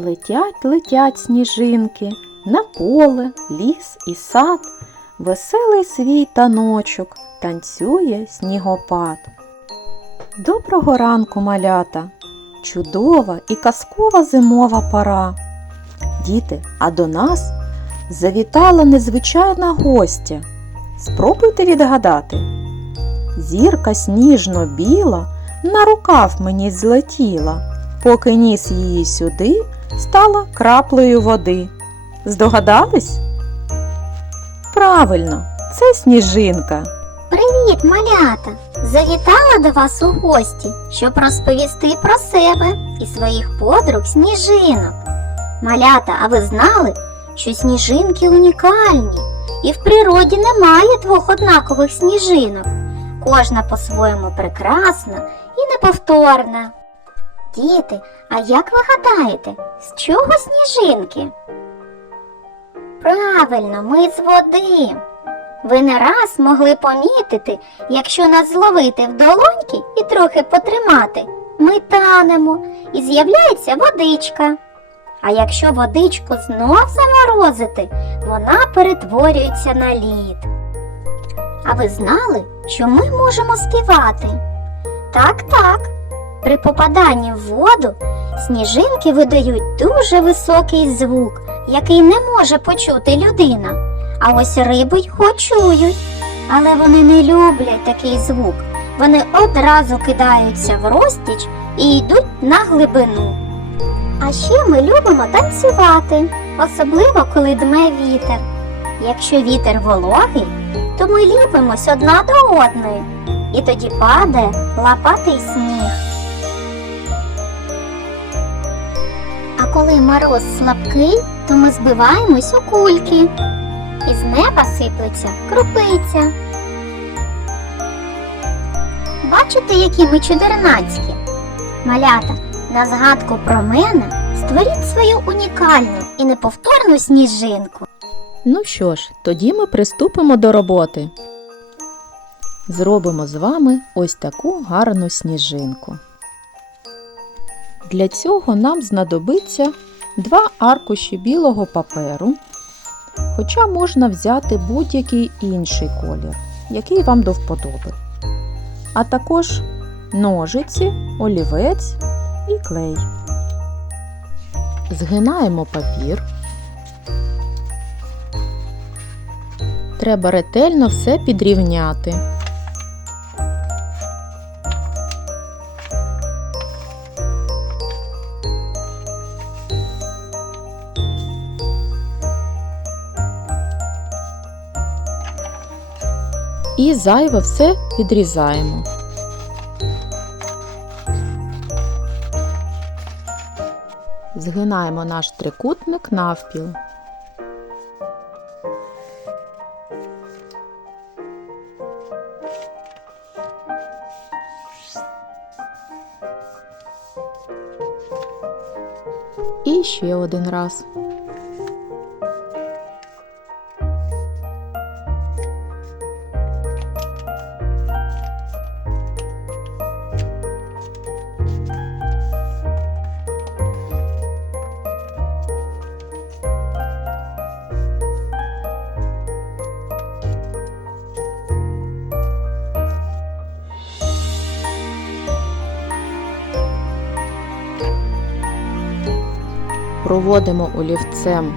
Летять, летять сніжинки на поле, ліс і сад. Веселий свій таночок танцює снігопад. Доброго ранку, малята! Чудова і казкова зимова пора. Діти, а до нас завітала незвичайна гостя. Спробуйте відгадати. Зірка сніжно-біла на рукав мені злетіла, поки ніс її сюди, стала краплею води. Здогадались? Правильно, це сніжинка. Привіт, малята! Завітала до вас у гості, щоб розповісти про себе і своїх подруг сніжинок. Малята, а ви знали, що сніжинки унікальні, і в природі немає двох однакових сніжинок. Кожна по-своєму прекрасна і неповторна. Діти, а як ви гадаєте, з чого сніжинки? Правильно, ми з води. Ви не раз могли помітити, якщо нас зловити в долоньки і трохи потримати, ми танемо і з'являється водичка. А якщо водичку знов заморозити, вона перетворюється на лід. А ви знали, що ми можемо співати? Так, так. При попаданні в воду сніжинки видають дуже високий звук, який не може почути людина. А ось риби й почують. Але вони не люблять такий звук. Вони одразу кидаються в розтіч і йдуть на глибину. А ще ми любимо танцювати, особливо коли дме вітер. Якщо вітер вологий, то ми ліпимось одна до одної, і тоді падає лопатий сніг. Коли мороз слабкий, то ми збиваємось у кульки. Із неба сиплеться крупиця. Бачите, які ми чудернацькі? Малята, на згадку про мене створіть свою унікальну і неповторну сніжинку. Ну що ж, тоді ми приступимо до роботи. Зробимо з вами ось таку гарну сніжинку. Для цього нам знадобиться два аркуші білого паперу, хоча можна взяти будь-який інший колір, який вам до вподоби. А також ножиці, олівець і клей. Згинаємо папір. Треба ретельно все підрівняти. І зайве все відрізаємо. Згинаємо наш трикутник навпіл. І ще один раз. Проводимо олівцем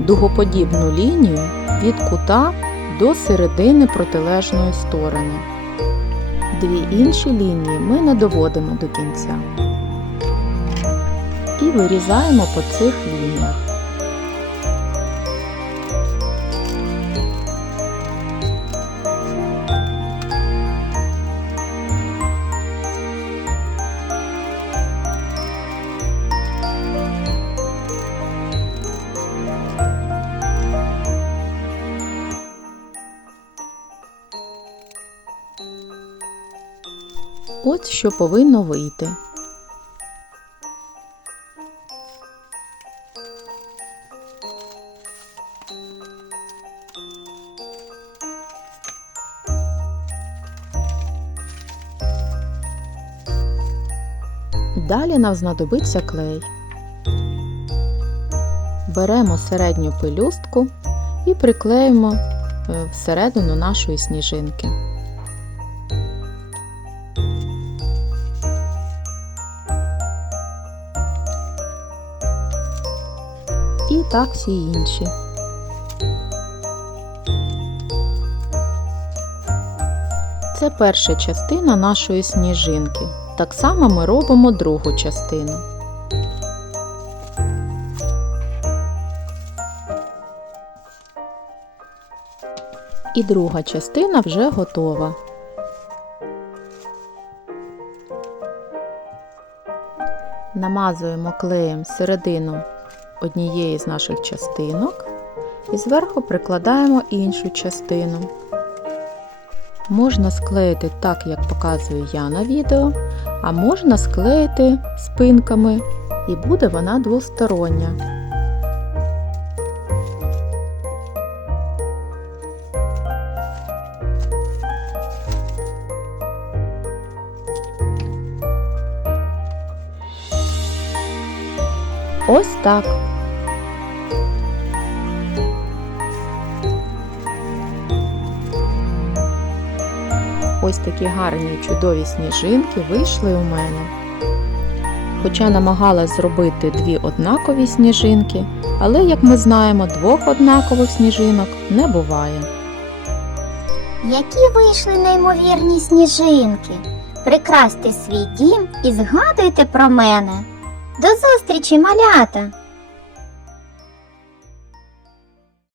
дугоподібну лінію від кута до середини протилежної сторони. Дві інші лінії ми не доводимо до кінця. І вирізаємо по цих лініях. От що повинно вийти. Далі нам знадобиться клей. Беремо середню пелюстку і приклеїмо е, всередину нашої сніжинки. Так всі інші. Це перша частина нашої сніжинки. Так само ми робимо другу частину. І друга частина вже готова. Намазуємо клеєм середину однієї з наших частинок і зверху прикладаємо іншу частину. Можна склеїти так, як показую я на відео, а можна склеїти спинками і буде вона двостороння. Ось так. Ось такі гарні чудові сніжинки вийшли у мене. Хоча намагалась зробити дві однакові сніжинки, але, як ми знаємо, двох однакових сніжинок не буває. Які вийшли неймовірні сніжинки. Прикрасьте свій дім і згадуйте про мене. До зустрічі, малята!